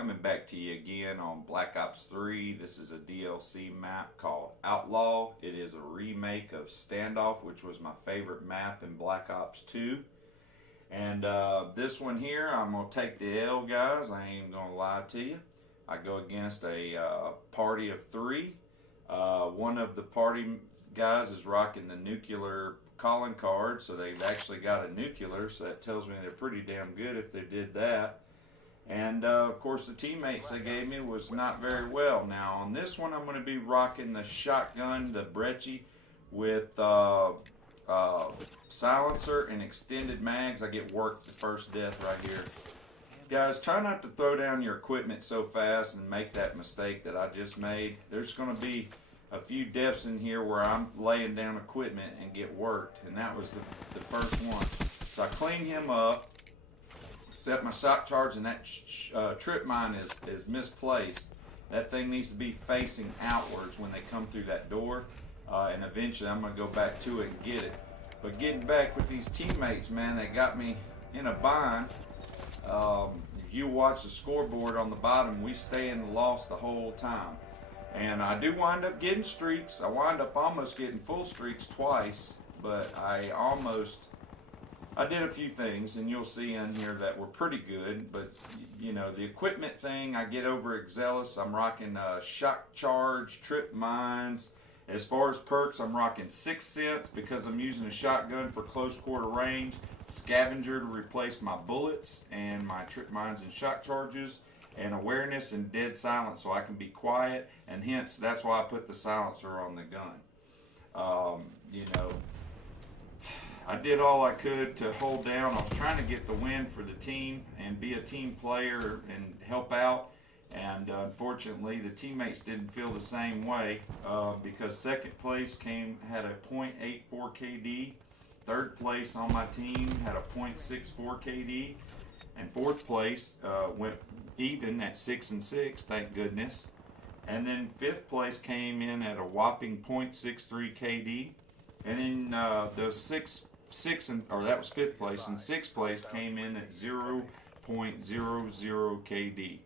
coming back to you again on Black Ops 3. This is a DLC map called Outlaw. It is a remake of Standoff, which was my favorite map in Black Ops 2. And this one here, I'm going to take the L, guys. I ain't going to lie to you. I go against a party of 3. One of the party guys is rocking the nuclear calling card, so they've actually got a nuclear, so that tells me they're pretty damn good if they did that. And of course the teammates they gave me was not very well. Now on this one I'm going to be rocking the shotgun, the Brecci, with silencer and extended mags. I get worked the first death right here. Guys, try not to throw down your equipment so fast and make that mistake that I just made. There's going to be a few deaths in here where I'm laying down equipment and get worked, and that was the first one. So I clean him up, set my shock charge, and that trip mine is misplaced. That thing needs to be facing outwards when they come through that door, and eventually I'm going to go back to it and get it. But getting back with these teammates, man, they got me in a bind. If you watch the scoreboard on the bottom, we stay in the loss the whole time. And I do wind up getting streaks. I wind up almost getting full streaks twice, but I did a few things, and you'll see in here that were pretty good. But you know, the equipment thing, I get overzealous. I'm rocking shock charge, trip mines. As far as perks, I'm rocking 6 cents because I'm using a shotgun for close quarter range, scavenger to replace my bullets and my trip mines and shock charges, and awareness and dead silence so I can be quiet, and hence that's why I put the silencer on the gun. You know, I did all I could to hold down. I was trying to get the win for the team and be a team player and help out, and unfortunately the teammates didn't feel the same way because second place had a .84 KD, third place on my team had a .64 KD, and fourth place went even at 6 and 6, thank goodness. And then fifth place came in at a whopping .63 KD, and then that was fifth place, and sixth place came in at 0.00 KD.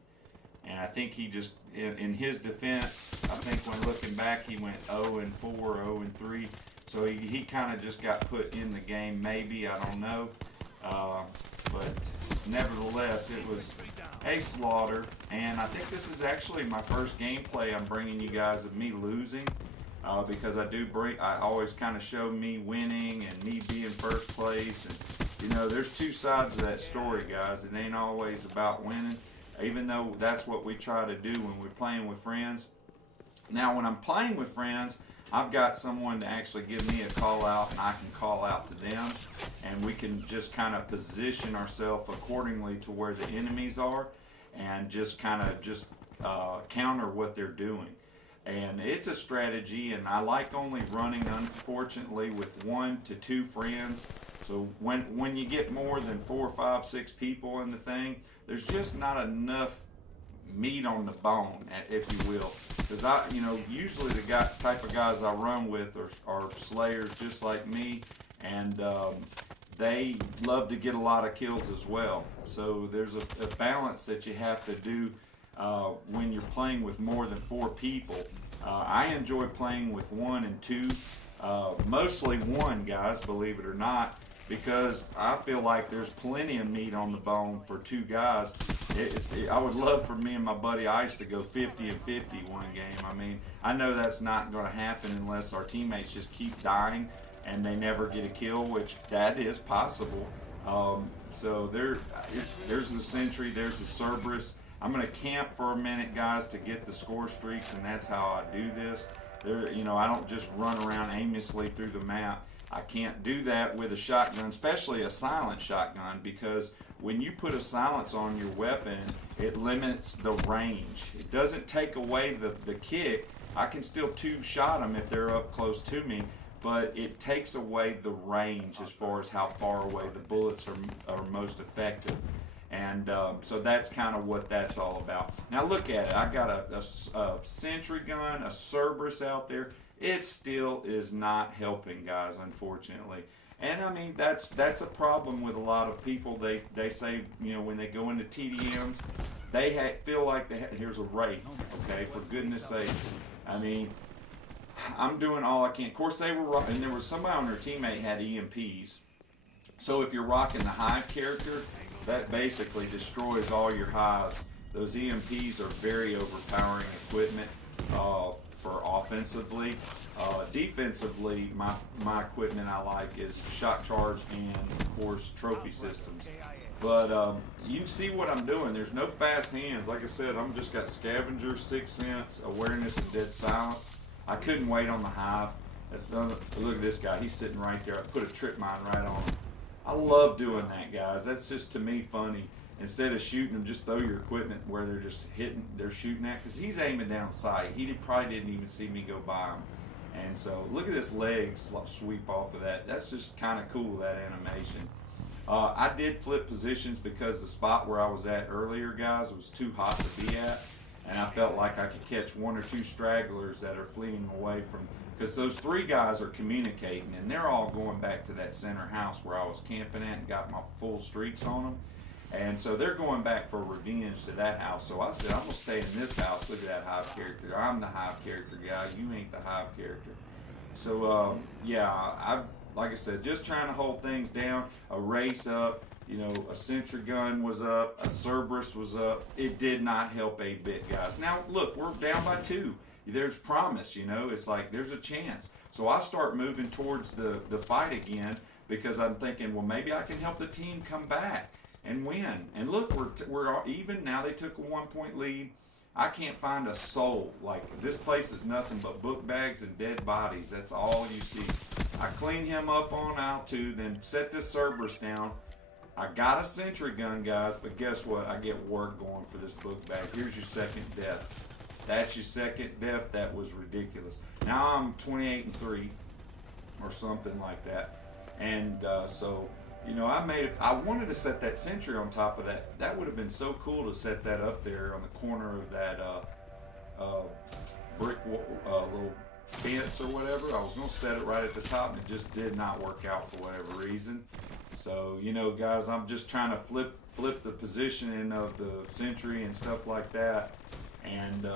And I think he just, in his defense, I think when looking back, he went 0 and 4, 0 and 3. So he kind of just got put in the game, maybe, I don't know. But nevertheless, it was a slaughter, and I think this is actually my first gameplay I'm bringing you guys of me losing, because I always kind of show me winning and me being first place, and you know, there's two sides of that story, guys. It ain't always about winning, even though that's what we try to do when we're playing with friends. Now, when I'm playing with friends, I've got someone to actually give me a call out, and I can call out to them, and we can just kind of position ourselves accordingly to where the enemies are, and just kind of counter what they're doing. And it's a strategy, and I like only running, unfortunately, with 1 to 2 friends. So when you get more than 4, 5, 6 people in the thing, there's just not enough meat on the bone, if you will. Because usually the type of guys I run with are slayers just like me, and they love to get a lot of kills as well. So there's a balance that you have to do when you're playing with more than 4 people. I enjoy playing with 1 and 2, mostly 1, guys, believe it or not, because I feel like there's plenty of meat on the bone for 2 guys. I would love for me and my buddy Ice to go 50 and 50 one game. I mean, I know that's not going to happen unless our teammates just keep dying and they never get a kill, which that is possible. So there's the Sentry, there's the Cerberus. I'm going to camp for a minute, guys, to get the score streaks, and that's how I do this. I don't just run around aimlessly through the map. I can't do that with a shotgun, especially a silent shotgun, because when you put a silence on your weapon, it limits the range. It doesn't take away the kick. I can still 2-shot them if they're up close to me, but it takes away the range as far as how far away the bullets are most effective. And so that's kind of what that's all about. Now look at it. I got a Sentry gun, a Cerberus out there. It still is not helping, guys, unfortunately. And I mean, that's a problem with a lot of people. They say, you know, when they go into TDMs, they feel like here's a raid. Okay, for goodness sakes. I mean, I'm doing all I can. Of course, they were, and there was somebody on their teammate had EMPs. So if you're rocking the hive character, that basically destroys all your hives. Those EMPs are very overpowering equipment for offensively. Defensively, my equipment I like is shock charge and of course trophy systems. But you can see what I'm doing. There's no fast hands. Like I said, I'm just got scavenger, sixth sense, awareness, and dead silence. I couldn't wait on the hive. Look at this guy. He's sitting right there. I put a trip mine right on him. I love doing that, guys. That's just, to me, funny. Instead of shooting them, just throw your equipment where they're just hitting, they're shooting at, because he's aiming down sight. He probably didn't even see me go by him. And so look at this leg sweep off of that. That's just kind of cool, that animation. I did flip positions because the spot where I was at earlier, guys, was too hot to be at. And I felt like I could catch one or two stragglers that are fleeing away from, because those three guys are communicating, and they're all going back to that center house where I was camping at and got my full streaks on them. And so they're going back for revenge to that house. So I said, I'm going to stay in this house. Look at that hive character. I'm the hive character guy. You ain't the hive character. So, yeah, like I said, just trying to hold things down. A race up. You know, a sentry gun was up. A Cerberus was up. It did not help a bit, guys. Now, look, we're down by 2. There's promise, you know. It's like there's a chance. So I start moving towards the fight again because I'm thinking, well, maybe I can help the team come back and win. And look, we're even now. They took a 1-point lead. I can't find a soul. Like, this place is nothing but book bags and dead bodies. That's all you see. I clean him up on out too, then set this Cerberus down. I got a sentry gun, guys, but guess what? I get work going for this book bag. Here's your second death. That's your second death. That was ridiculous. Now I'm 28-3 or something like that. And so, you know, I wanted to set that sentry on top of that. That would have been so cool to set that up there on the corner of that brick little fence or whatever. I was going to set it right at the top, and it just did not work out for whatever reason. So, you know, guys, I'm just trying to flip the positioning of the sentry and stuff like that, and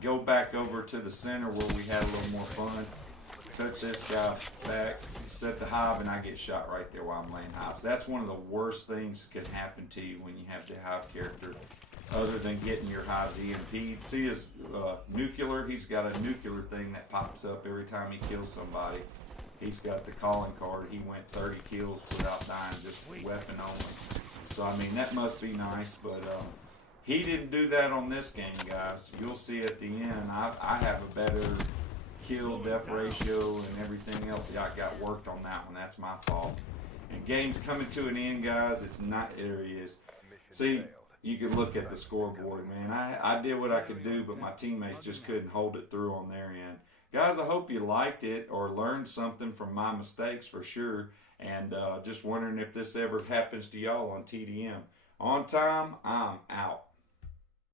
go back over to the center where we had a little more fun. Touch this guy back, set the hive, and I get shot right there while I'm laying hives. That's one of the worst things that can happen to you when you have the hive character, other than getting your hives EMP'd. See his nuclear? He's got a nuclear thing that pops up every time he kills somebody. He's got the calling card. He went 30 kills without dying, just weapon only. So, I mean, that must be nice, but he didn't do that on this game, guys. You'll see at the end, I have a better kill death ratio and everything else. Yeah, I got worked on that one. That's my fault. And game's coming to an end, guys. It's not, there he is. See, you can look at the scoreboard, man. I did what I could do, but my teammates just couldn't hold it through on their end. Guys, I hope you liked it or learned something from my mistakes for sure. And just wondering if this ever happens to y'all on TDM. On time, I'm out.